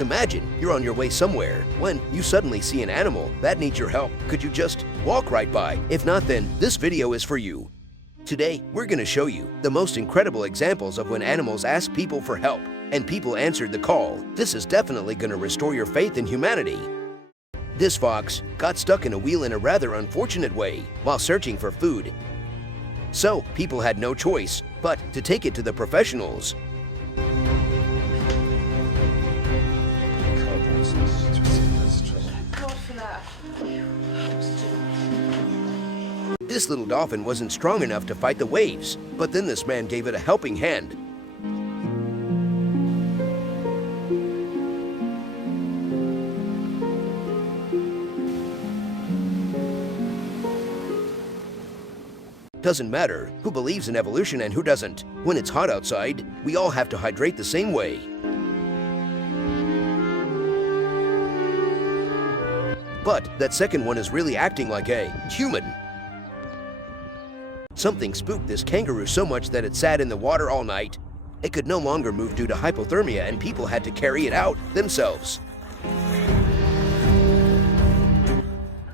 Imagine you're on your way somewhere when you suddenly see an animal that needs your help. Could you just walk right by? If not, then this video is for you. Today, we're going to show you the most incredible examples of when animals ask people for help and people answered the call. This is definitely going to restore your faith in humanity. This fox got stuck in a wheel in a rather unfortunate way while searching for food. So, people had no choice but to take it to the professionals. This little dolphin wasn't strong enough to fight the waves, but then this man gave it a helping hand. Doesn't matter who believes in evolution and who doesn't. When it's hot outside, we all have to hydrate the same way. But that second one is really acting like a human. Something spooked this kangaroo so much that it sat in the water all night. It could no longer move due to hypothermia and people had to carry it out themselves.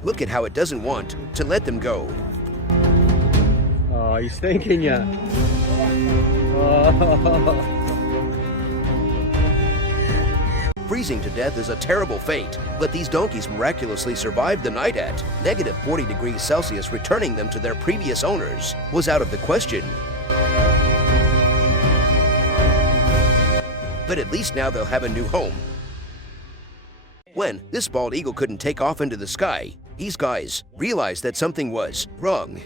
Look at how it doesn't want to let them go. Oh, he's thanking you. Oh. Freezing to death is a terrible fate, but these donkeys miraculously survived the night at -40°C. Returning them to their previous owners was out of the question. But at least now they'll have a new home. When this bald eagle couldn't take off into the sky, these guys realized that something was wrong.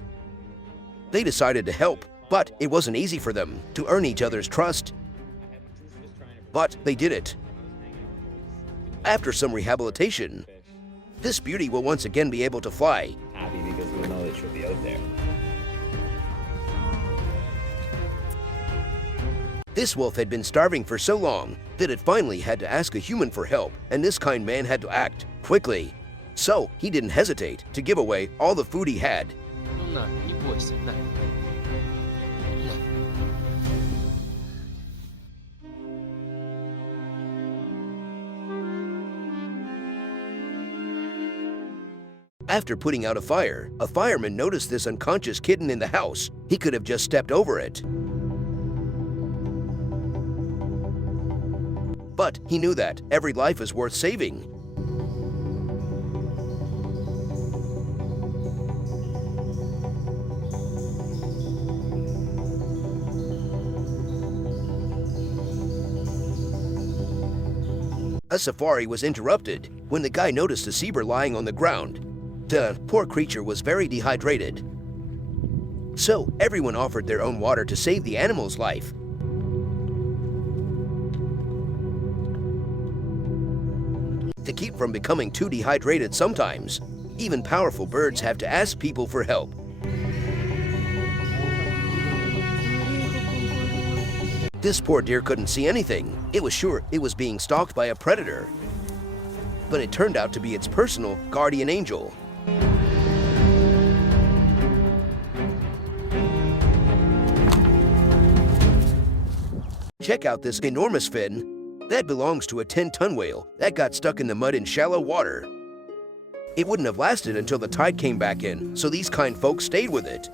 They decided to help, but it wasn't easy for them to earn each other's trust. But they did it. After some rehabilitation, this beauty will once again be able to fly. Happy because we know that she'll be out there. This wolf had been starving for so long that it finally had to ask a human for help, and this kind man had to act quickly. So he didn't hesitate to give away all the food he had. After putting out a fireman noticed this unconscious kitten in the house. He could have just stepped over it. But he knew that every life is worth saving. A safari was interrupted when the guy noticed a zebra lying on the ground. The poor creature was very dehydrated. So everyone offered their own water to save the animal's life. To keep from becoming too dehydrated sometimes, even powerful birds have to ask people for help. This poor deer couldn't see anything. It was sure it was being stalked by a predator. But it turned out to be its personal guardian angel. Check out this enormous fin. That belongs to a 10-ton whale that got stuck in the mud in shallow water. It wouldn't have lasted until the tide came back in, so these kind folks stayed with it.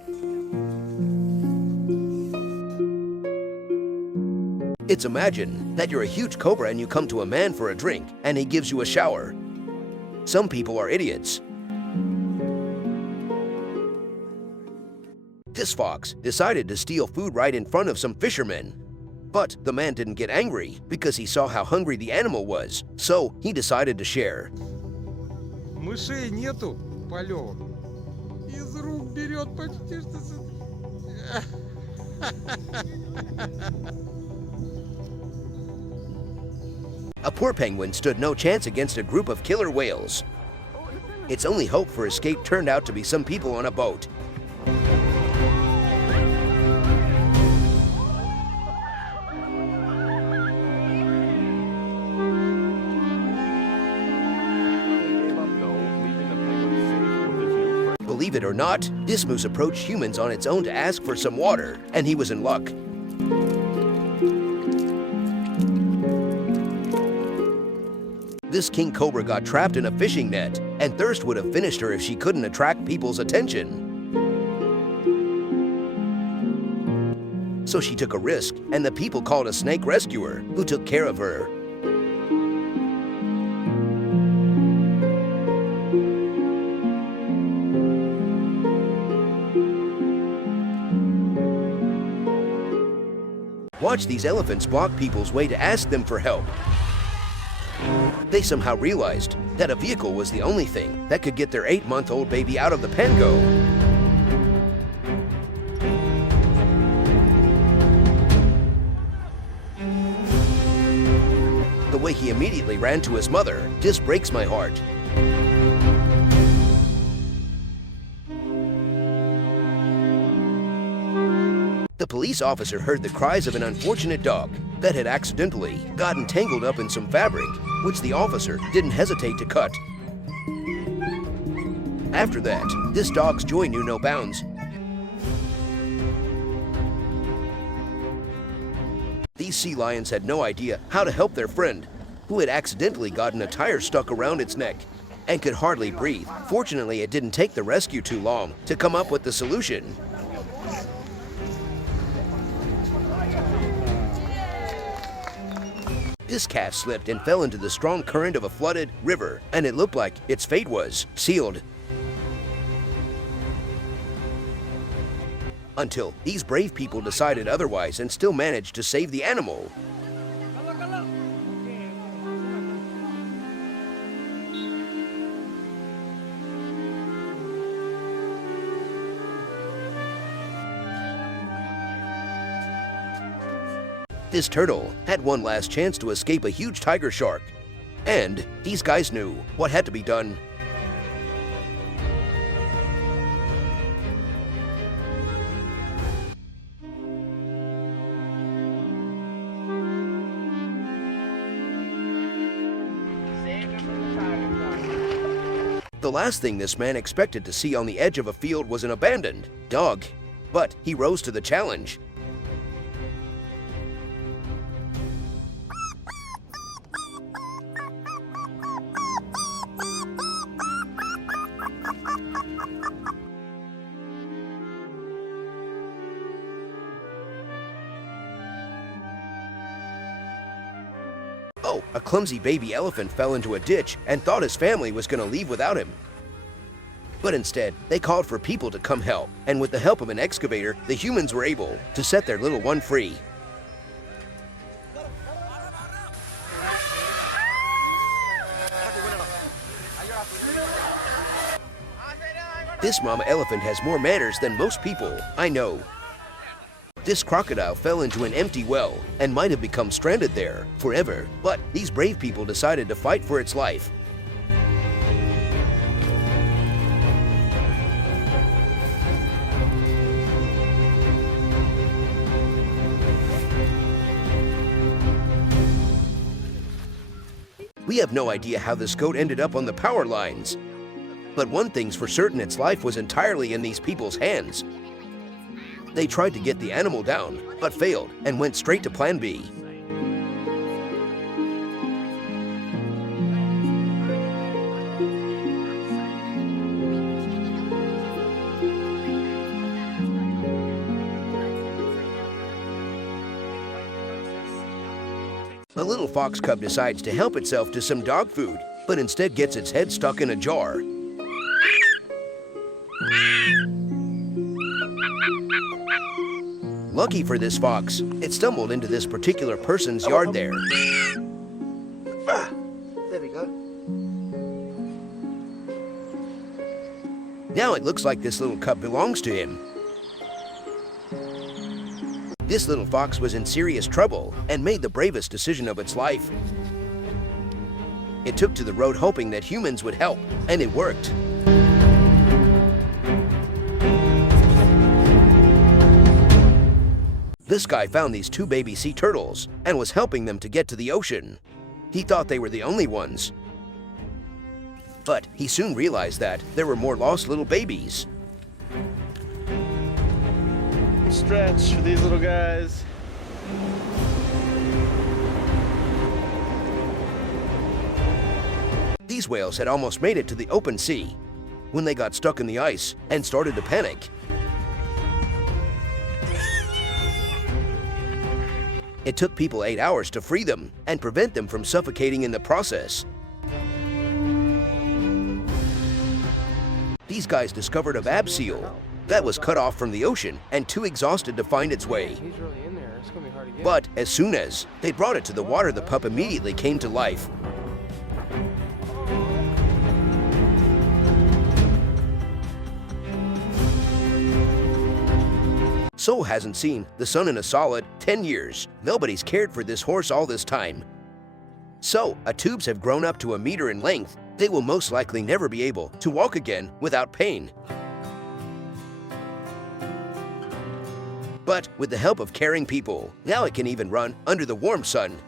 It's imagine that you're a huge cobra and you come to a man for a drink and he gives you a shower. Some people are idiots. This fox decided to steal food right in front of some fishermen. But the man didn't get angry because he saw how hungry the animal was, so he decided to share. Мышей нету полевок. Из рук берет почти что. A poor penguin stood no chance against a group of killer whales. Its only hope for escape turned out to be some people on a boat. Believe it or not, this moose approached humans on its own to ask for some water, and he was in luck. This king cobra got trapped in a fishing net, and thirst would have finished her if she couldn't attract people's attention. So she took a risk, and the people called a snake rescuer who took care of her. Watch these elephants block people's way to ask them for help. They somehow realized that a vehicle was the only thing that could get their 8-month-old baby out of the pango. The way he immediately ran to his mother just breaks my heart. The police officer heard the cries of an unfortunate dog that had accidentally gotten tangled up in some fabric, which the officer didn't hesitate to cut. After that, this dog's joy knew no bounds. These sea lions had no idea how to help their friend, who had accidentally gotten a tire stuck around its neck and could hardly breathe. Fortunately, it didn't take the rescue too long to come up with the solution. This calf slipped and fell into the strong current of a flooded river, and it looked like its fate was sealed. Until these brave people decided otherwise and still managed to save the animal. This turtle had one last chance to escape a huge tiger shark, and these guys knew what had to be done. The last thing this man expected to see on the edge of a field was an abandoned dog, but he rose to the challenge. Oh, a clumsy baby elephant fell into a ditch and thought his family was going to leave without him. But instead, they called for people to come help, and with the help of an excavator, the humans were able to set their little one free. This mama elephant has more manners than most people I know. This crocodile fell into an empty well and might have become stranded there forever, but these brave people decided to fight for its life. We have no idea how this goat ended up on the power lines, but one thing's for certain, its life was entirely in these people's hands. They tried to get the animal down, but failed and went straight to Plan B. A little fox cub decides to help itself to some dog food, but instead gets its head stuck in a jar. Lucky for this fox, it stumbled into this particular person's yard there. There we go. Now it looks like this little cub belongs to him. This little fox was in serious trouble and made the bravest decision of its life. It took to the road hoping that humans would help, and it worked. This guy found these two baby sea turtles and was helping them to get to the ocean. He thought they were the only ones. But he soon realized that there were more lost little babies. Stretch for these little guys. These whales had almost made it to the open sea when they got stuck in the ice and started to panic. It took people 8 hours to free them and prevent them from suffocating in the process. These guys discovered a bab seal that was cut off from the ocean and too exhausted to find its way. He's really in there. It's gonna be hard to get. But as soon as they brought it to the water, the pup immediately came to life. Sol hasn't seen the sun in a solid 10 years. Nobody's cared for this horse all this time. So, tubes have grown up to 1 meter in length. They will most likely never be able to walk again without pain. But with the help of caring people, now it can even run under the warm sun.